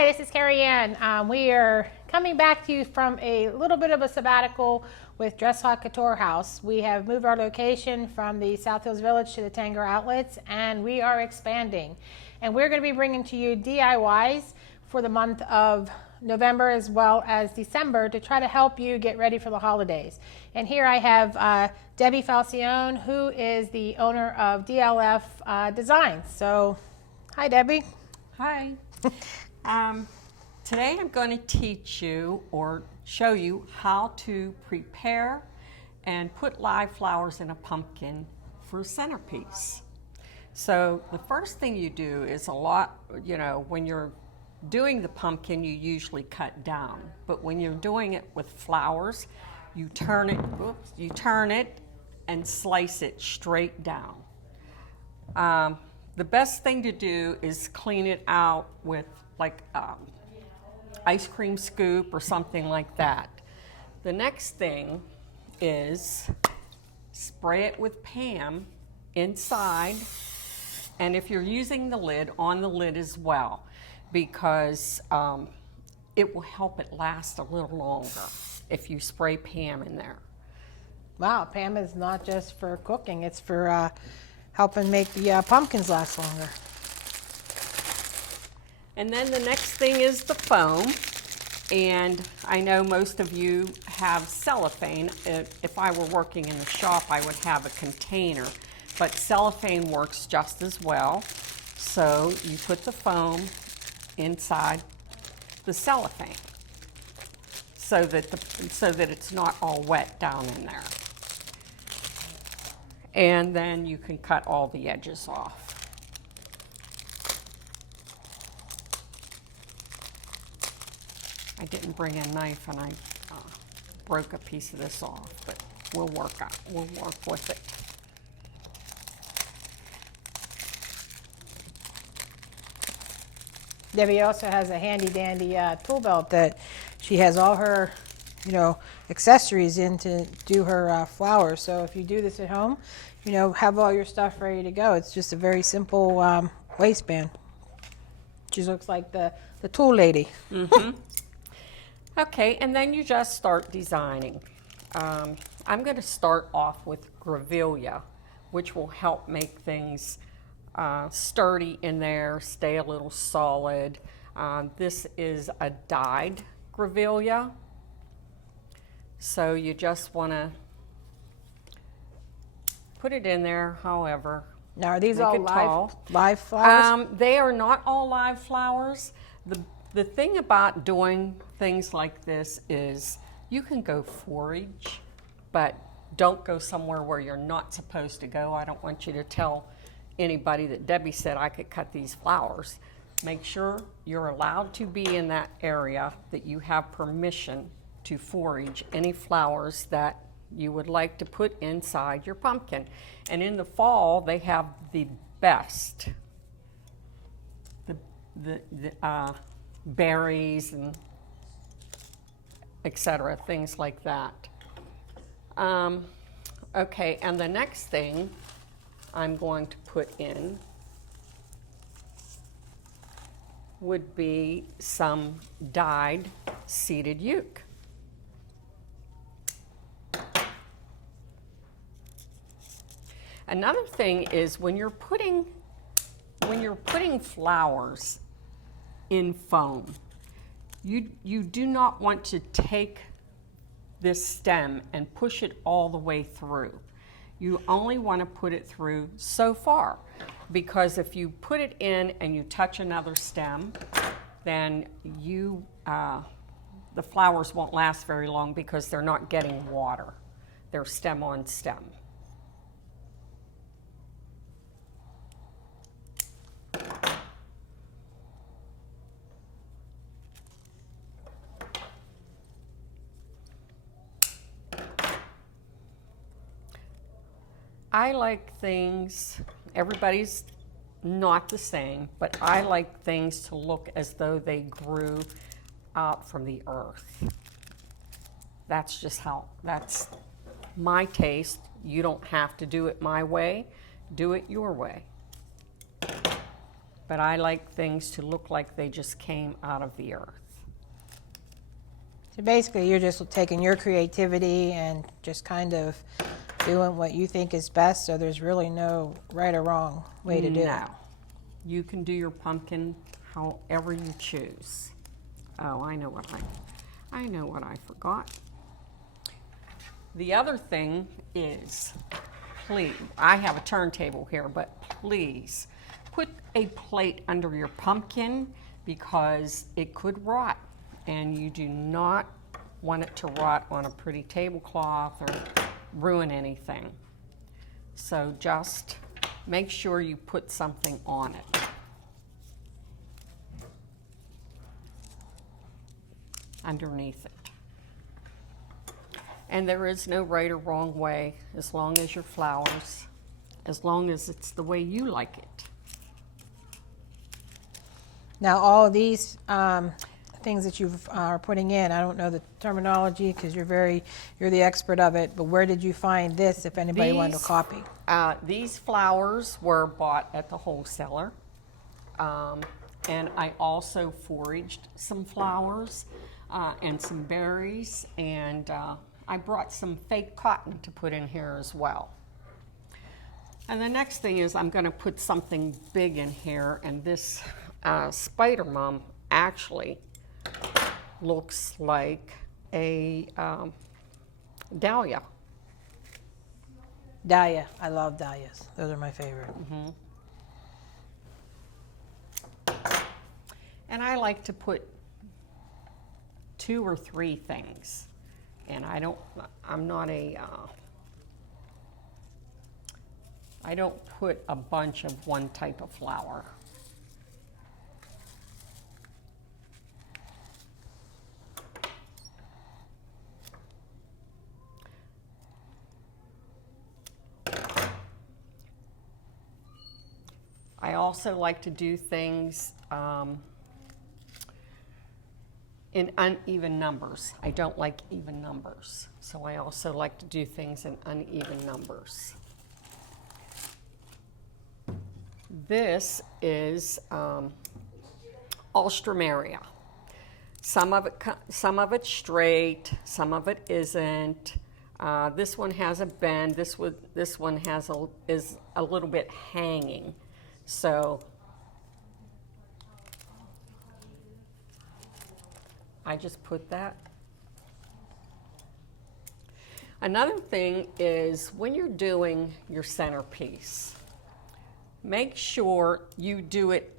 Hi, this is Carrie Ann. We are coming back to you from a little bit of a sabbatical with Dress Haute Couture House. We have moved our location from the South Hills Village to the Tanger Outlets, and we are expanding. And we're going to be bringing to you DIYs for the month of November as well as December to try to help you get ready for the holidays. And here I have Debbie Falcione, who is the owner of DLF Designs. So, hi Debbie. Hi. Today I'm going to teach you or show you how to prepare and put live flowers in a pumpkin for a centerpiece. So the first thing you do is when you're doing the pumpkin, you usually cut down. But when you're doing it with flowers, you turn it and slice it straight down. The best thing to do is clean it out with ice cream scoop or something like that. The next thing is spray it with Pam inside, and if you're using the lid, on the lid as well, because it will help it last a little longer if you spray Pam in there. Wow, Pam is not just for cooking, it's for helping make the pumpkins last longer. And then the next thing is the foam. And I know most of you have cellophane. If I were working in the shop, I would have a container. But cellophane works just as well. So you put the foam inside the cellophane so that it's not all wet down in there. And then you can cut all the edges off. I didn't bring a knife and I broke a piece of this off, but we'll work with it. Debbie also has a handy dandy tool belt that she has all her accessories in to do her flowers. So if you do this at home, have all your stuff ready to go. It's just a very simple waistband. She looks like the tool lady. Mm-hmm. Okay, and then you just start designing. I'm going to start off with Grevillea, which will help make things sturdy in there, stay a little solid. This is a dyed Grevillea. So you just want to put it in there, however. Now, are these all live flowers? They are not all live flowers. The thing about doing things like this is you can go forage, but don't go somewhere where you're not supposed to go. I don't want you to tell anybody that Debbie said I could cut these flowers. Make sure you're allowed to be in that area, that you have permission to forage any flowers that you would like to put inside your pumpkin. And in the fall, they have the best. The berries and etc., things like that. Okay, and the next thing I'm going to put in would be some dyed seeded yucca. Another thing is when you're putting flowers in foam, you do not want to take this stem and push it all the way through. You only want to put it through so far, because if you put it in and you touch another stem, then the flowers won't last very long because they're not getting water. They're stem on stem. I like things, everybody's not the same, but I like things to look as though they grew out from the earth. That's my taste. You don't have to do it my way. Do it your way. but I like things to look like they just came out of the earth. So basically, you're just taking your creativity and just kind of doing what you think is best, so there's really no right or wrong way to do it. No. You can do your pumpkin however you choose. Oh, I know what I forgot. The other thing is, please, I have a turntable here, but please put a plate under your pumpkin because it could rot, and you do not want it to rot on a pretty tablecloth or ruin anything. So just make sure you put something on it. Underneath it. And there is no right or wrong way, as long as your flowers, as long as it's the way you like it. Now, all of these things that you are putting in, I don't know the terminology because you're the expert of it, but where did you find this if anybody wanted to copy? These flowers were bought at the wholesaler. And I also foraged some flowers and some berries, and I brought some fake cotton to put in here as well. And the next thing is I'm going to put something big in here, and this spider mom actually looks like a dahlia. Dahlia. I love dahlias. Those are my favorite. Mm-hmm. And I like to put 2 or 3 things. And I don't put a bunch of one type of flower. I also like to do things in uneven numbers. I don't like even numbers, so I also like to do things in uneven numbers. This is Alstroemeria. Some of it's straight, some of it isn't. This one has a bend. This one is a little bit hanging. So I just put that. Another thing is when you're doing your centerpiece, make sure you do it,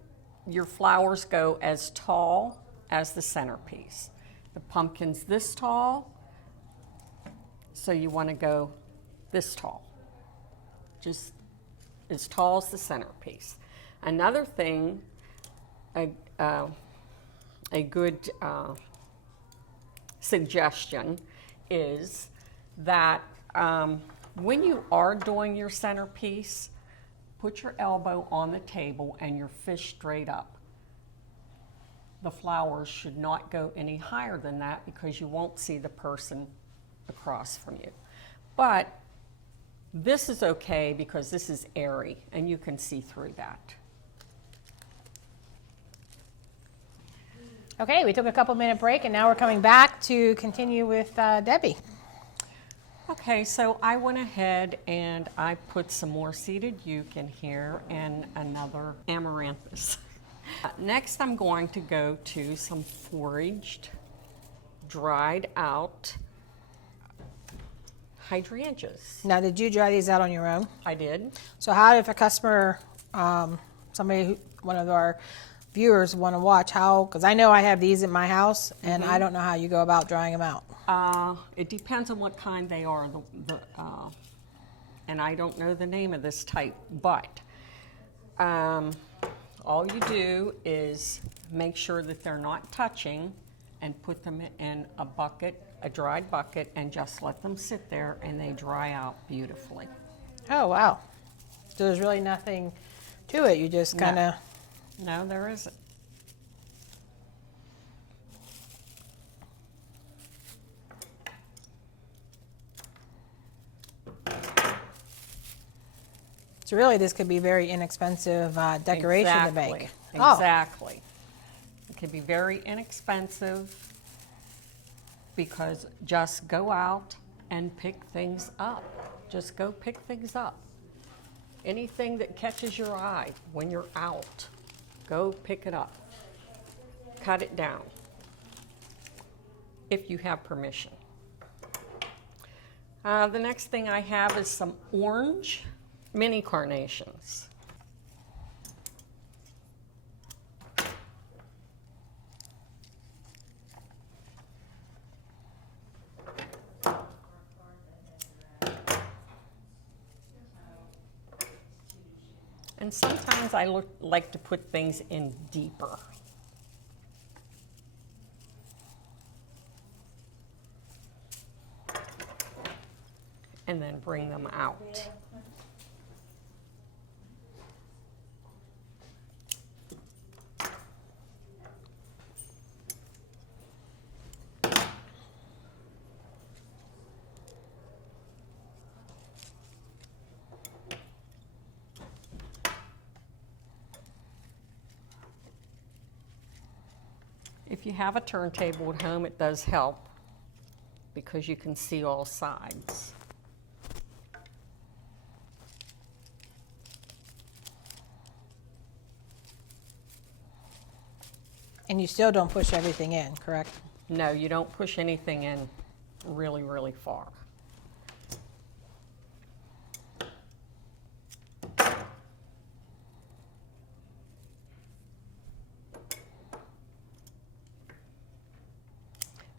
your flowers go as tall as the centerpiece. The pumpkin's this tall, so you want to go this tall, just as tall as the centerpiece. Another thing, a good suggestion is that when you are doing your centerpiece, put your elbow on the table and your fish straight up. The flowers should not go any higher than that because you won't see the person across from you. But this is okay because this is airy and you can see through that. Okay, we took a couple-minute break, and now we're coming back to continue with Debbie. Okay, so I went ahead and I put some more seeded euc in here and another amaranthus. Next, I'm going to go to some foraged, dried out hydrangeas. Now, did you dry these out on your own? I did. So how, if a customer, one of our viewers want to watch, because I know I have these in my house, and I don't know how you go about drying them out. It depends on what kind they are, and I don't know the name of this type, but all you do is make sure that they're not touching and put them in a bucket, a dried bucket, and just let them sit there and they dry out beautifully. Oh, wow. So there's really nothing to it. You just kind of... No, there isn't. So really, this could be very inexpensive decoration to make. Oh. Exactly. It can be very inexpensive because just go out and pick things up. Just go pick things up. Anything that catches your eye when you're out, go pick it up. Cut it down if you have permission. The next thing I have is some orange mini carnations. And sometimes I like to put things in deeper. And then bring them out. If you have a turntable at home, it does help because you can see all sides. And you still don't push everything in, correct? No, you don't push anything in really, really far.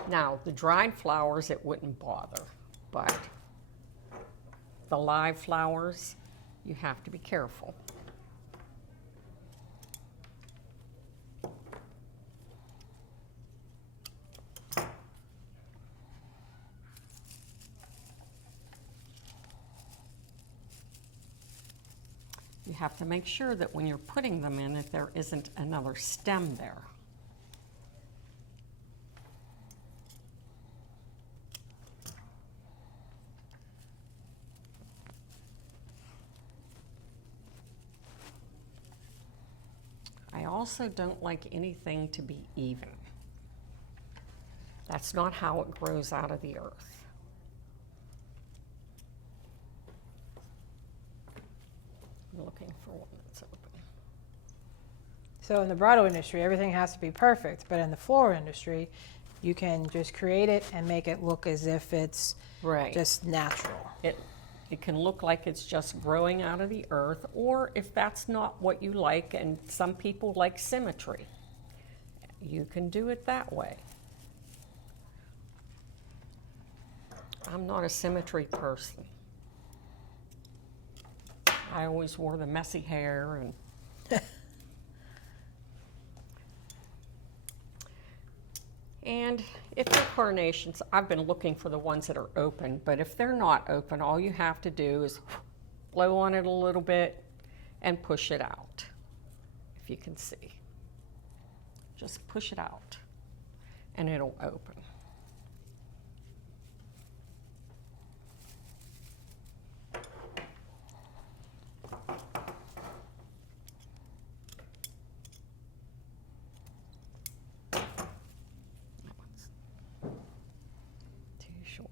Now, the dried flowers, it wouldn't bother, but the live flowers, you have to be careful. You have to make sure that when you're putting them in, that there isn't another stem there. I also don't like anything to be even. That's not how it grows out of the earth. I'm looking for one that's open. So in the bridal industry, everything has to be perfect, but in the floral industry, you can just create it and make it look as if it's Right. just natural. It can look like it's just growing out of the earth, or if that's not what you like, and some people like symmetry, you can do it that way. I'm not a symmetry person. I always wore the messy hair and and if they're carnations, I've been looking for the ones that are open, but if they're not open, all you have to do is blow on it a little bit and push it out, if you can see. Just push it out and it'll open. Short.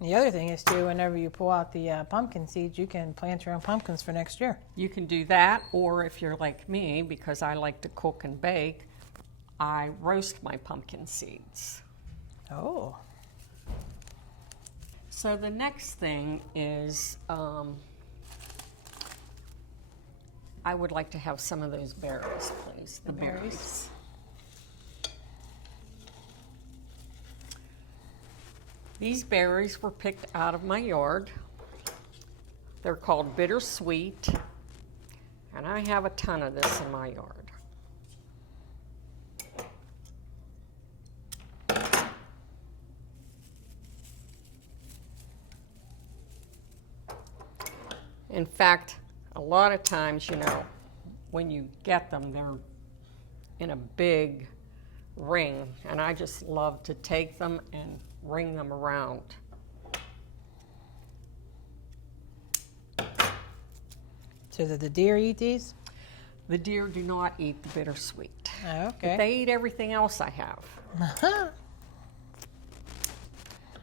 The other thing is too, whenever you pull out the pumpkin seeds, you can plant your own pumpkins for next year. You can do that, or if you're like me, because I like to cook and bake, I roast my pumpkin seeds. Oh. So the next thing is I would like to have some of those berries, please. The berries. These berries were picked out of my yard. They're called bittersweet, and I have a ton of this in my yard. In fact, a lot of times, you know, when you get them, they're in a big ring, and I just love to take them and ring them around. So do the deer eat these? The deer do not eat the bittersweet. Oh, But okay. they eat everything else I have.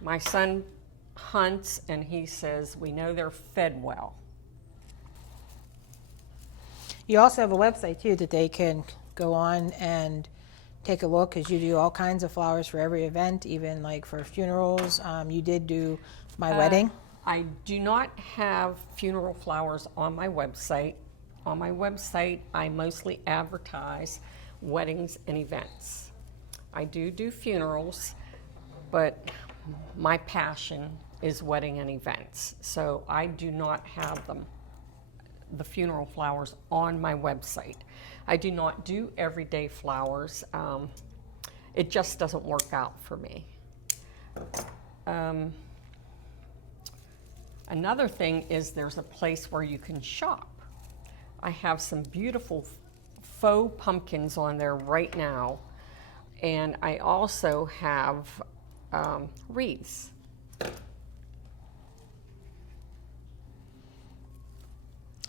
My son hunts and he says, we know they're fed well. You also have a website too that they can go on and take a look, because you do all kinds of flowers for every event, even like for funerals. You did do my wedding. I do not have funeral flowers on my website. On my website, I mostly advertise weddings and events. I do funerals, but my passion is wedding and events. So I do not have the funeral flowers on my website. I do not do everyday flowers. It just doesn't work out for me. Another thing is there's a place where you can shop. I have some beautiful faux pumpkins on there right now, and I also have wreaths.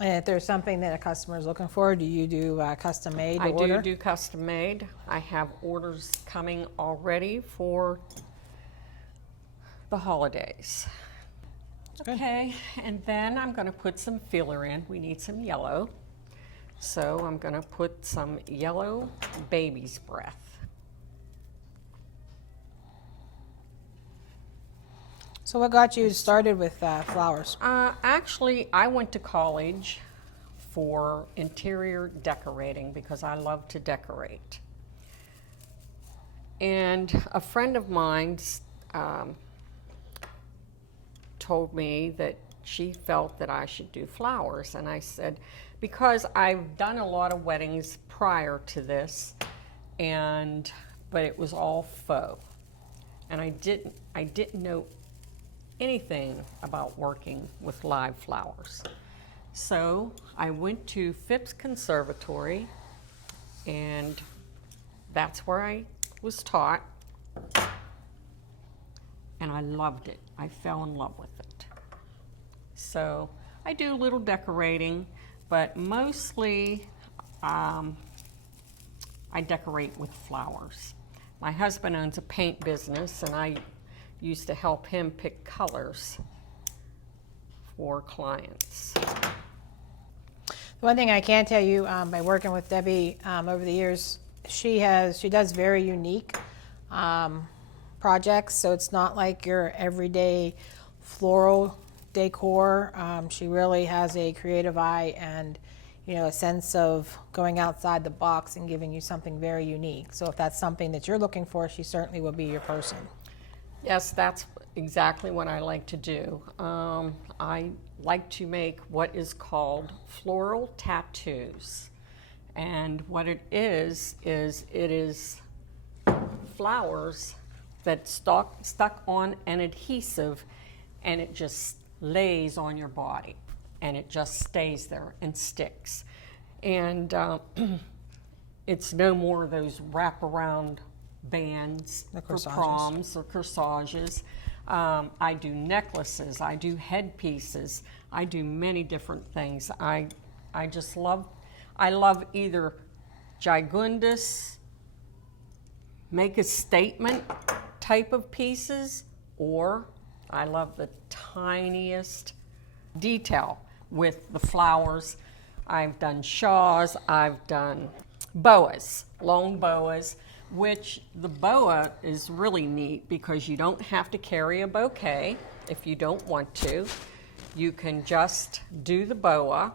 And if there's something that a customer is looking for, do you do custom made I order? do custom made. I have orders coming already for the holidays. Good. Okay, and then I'm going to put some filler in. We need some yellow. So I'm going to put some yellow baby's breath. So what got you started with flowers? Actually, I went to college for interior decorating because I love to decorate. And a friend of mine told me that she felt that I should do flowers. And I said, because I've done a lot of weddings prior to this, but it was all faux. And I didn't know anything about working with live flowers. So I went to Phipps Conservatory, and that's where I was taught, and I loved it. I fell in love with it. So I do a little decorating, but mostly I decorate with flowers. My husband owns a paint business, and I used to help him pick colors for clients. The one thing I can tell you by working with Debbie over the years, she does very unique projects. So it's not like your everyday floral decor. She really has a creative eye and a sense of going outside the box and giving you something very unique. So if that's something that you're looking for, she certainly will be your person. Yes, that's exactly what I like to do. I like to make what is called floral tattoos. And what it is flowers that stuck on an adhesive, and it just lays on your body, and it just stays there and sticks. And it's no more of those wraparound bands The for corsages. proms or corsages. I do necklaces, I do headpieces, I do many different things. I love either gigundous, make a statement type of pieces, or I love the tiniest detail with the flowers. I've done shawls, I've done boas, long boas, which the boa is really neat because you don't have to carry a bouquet if you don't want to. You can just do the boa,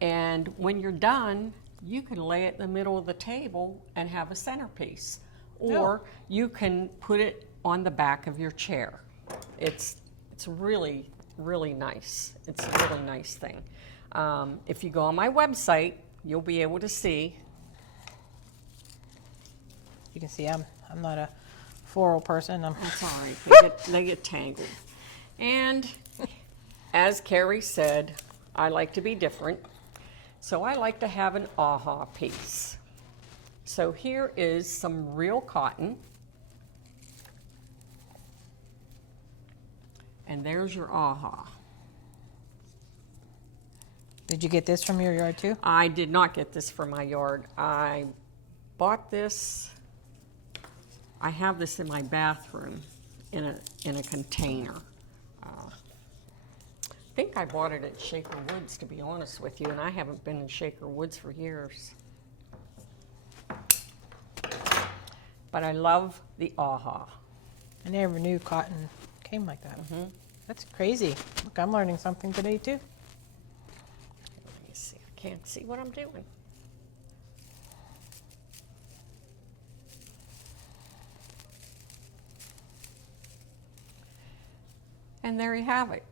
and when you're done, you can lay it in the middle of the table and have a centerpiece. Or you can put it on the back of your chair. It's really, really nice. It's a really nice thing. If you go on my website, you'll be able to see. You can see I'm not a floral person. It's all right. They get tangled. And as Carrie said, I like to be different. So I like to have an aha piece. So here is some real cotton. And there's your AHA. Did you get this from your yard too? I did not get this from my yard. I bought this. I have this in my bathroom in a container. I think I bought it at Shaker Woods, to be honest with you, and I haven't been in Shaker Woods for years. But I love the AHA. I never knew cotton came like that. That's crazy. Look, I'm learning something today too. Let me see. I can't see what I'm doing. And there you have it.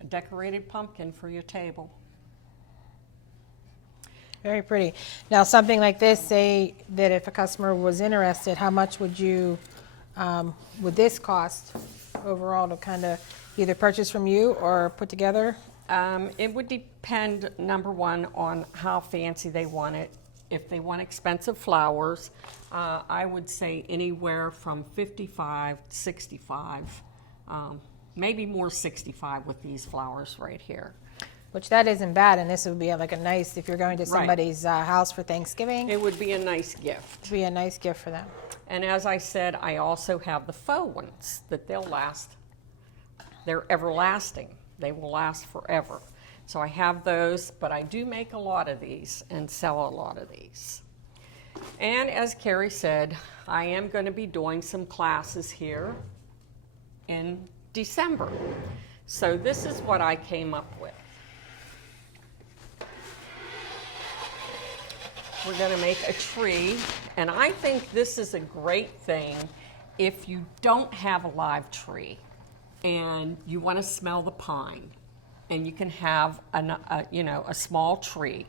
A decorated pumpkin for your table. Very pretty. Now, something like this, say that if a customer was interested, how much would would this cost overall to kind of either purchase from you or put together? It would depend, number one, on how fancy they want it. If they want expensive flowers, I would say anywhere from $55 to $65. Maybe more $65 with these flowers right here. Which that isn't bad, and this would be like a nice, if you're going to somebody's house for Thanksgiving, It would be a nice gift. it'd be a nice gift for them. And as I said, I also have the faux ones that they'll last. They're everlasting. They will last forever. So I have those, but I do make a lot of these and sell a lot of these. And as Carrie said, I am going to be doing some classes here in December. So this is what I came up with. We're going to make a tree, and I think this is a great thing if you don't have a live tree and you want to smell the pine, and you can have a small tree.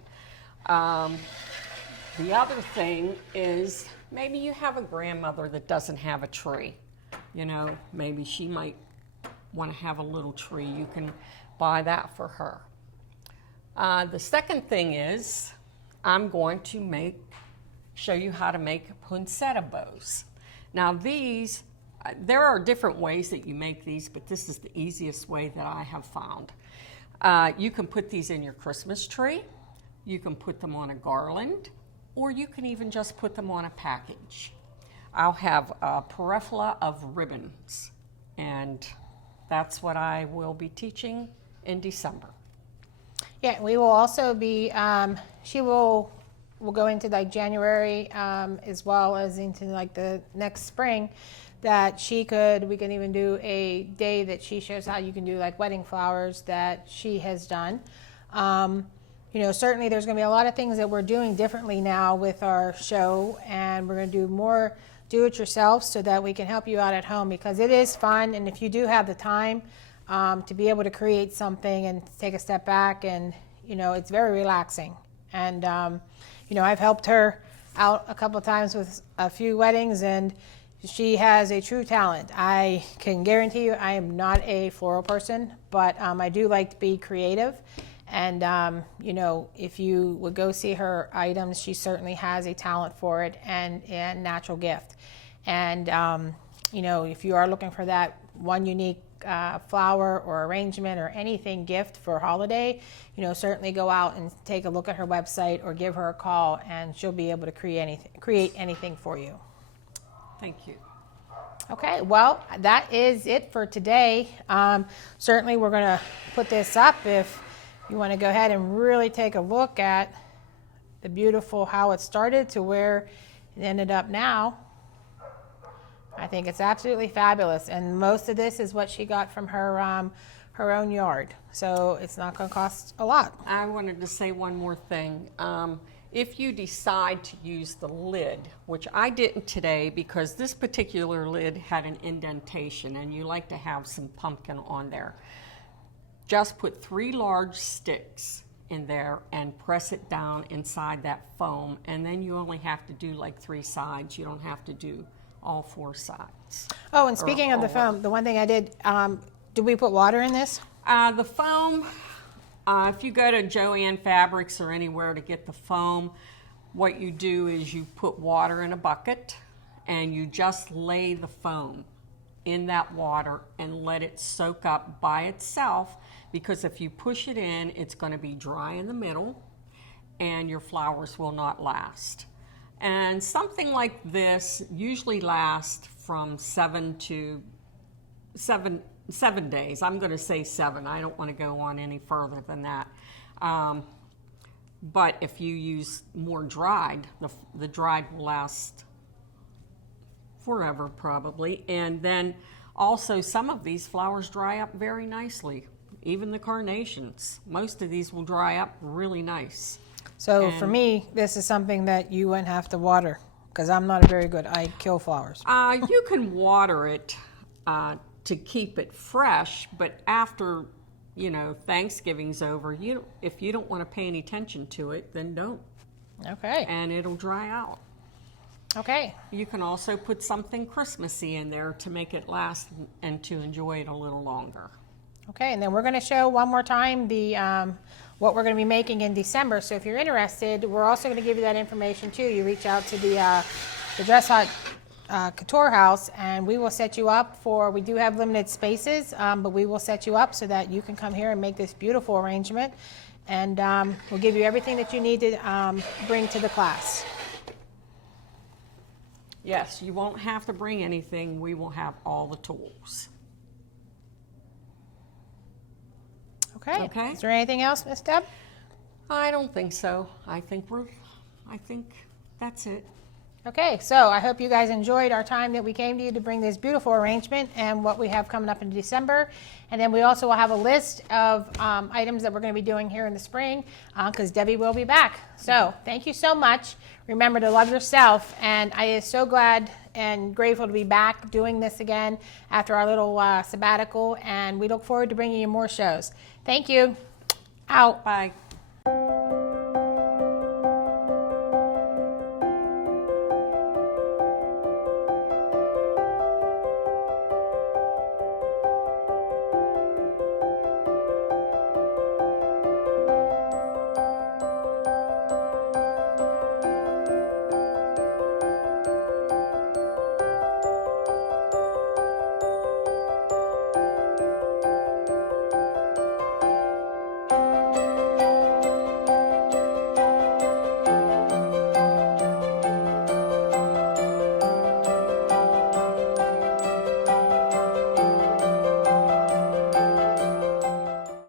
The other thing is maybe you have a grandmother that doesn't have a tree. Maybe she might want to have a little tree. You can buy that for her. The second thing is I'm going to show you how to make poinsettia bows. Now these, there are different ways that you make these, but this is the easiest way that I have found. You can put these in your Christmas tree, you can put them on a garland, or you can even just put them on a package. I'll have a peripheral of ribbons, and that's what I will be teaching in December. Yeah, we will also be, we'll go into like January as well as into like the next spring that we can even do a day that she shows how you can do like wedding flowers that she has done. Certainly there's going to be a lot of things that we're doing differently now with our show, and we're going to do more do-it-yourself so that we can help you out at home, because it is fun, and if you do have the time to be able to create something and take a step back, and it's very relaxing. And I've helped her out a couple of times with a few weddings, and she has a true talent. I can guarantee you I am not a floral person, but I do like to be creative. And if you would go see her items, she certainly has a talent for it and a natural gift. And if you are looking for that one unique flower or arrangement or anything gift for holiday, certainly go out and take a look at her website or give her a call, and she'll be able to create anything for you. Thank you. Okay, well, that is it for today. Certainly we're going to put this up if you want to go ahead and really take a look at the beautiful how it started to where it ended up now. I think it's absolutely fabulous, and most of this is what she got from her own yard, so it's not going to cost a lot. I wanted to say one more thing. If you decide to use the lid, which I didn't today because this particular lid had an indentation and you like to have some pumpkin on there, just put 3 large sticks in there and press it down inside that foam, and then you only have to do like 3 sides. You don't have to do all 4 sides. Oh, and speaking of the foam, the one thing I did we put water in this? The foam, if you go to Joann Fabrics or anywhere to get the foam, what you do is you put water in a bucket and you just lay the foam in that water and let it soak up by itself, because if you push it in, it's going to be dry in the middle and your flowers will not last. And something like this usually lasts from 7 days. I'm going to say 7. I don't want to go on any further than that. But if you use more dried, the dried will last forever probably. And then also some of these flowers dry up very nicely. Even the carnations. Most of these will dry up really nice. So for me, this is something that you wouldn't have to water, because I'm not very good. I kill flowers. You can water it to keep it fresh, but after, Thanksgiving's over, if you don't want to pay any attention to it, then don't. Okay. And it'll dry out. Okay. You can also put something Christmassy in there to make it last and to enjoy it a little longer. Okay, and then we're going to show one more time the what we're going to be making in December. So if you're interested, we're also going to give you that information too. You reach out to the Dress Hot Couture House, and we will set you up for. We do have limited spaces, but we will set you up so that you can come here and make this beautiful arrangement, and we'll give you everything that you need to bring to the class. Yes, you won't have to bring anything. We will have all the tools. Okay. Okay. Is there anything else, Miss Deb? I don't think so. I think that's it. Okay, so I hope you guys enjoyed our time that we came to you to bring this beautiful arrangement and what we have coming up in December. And then we also will have a list of items that we're going to be doing here in the spring, because Debbie will be back. So thank you so much. Remember to love yourself. And I am so glad and grateful to be back doing this again after our little sabbatical. And we look forward to bringing you more shows. Thank you. Out. Bye.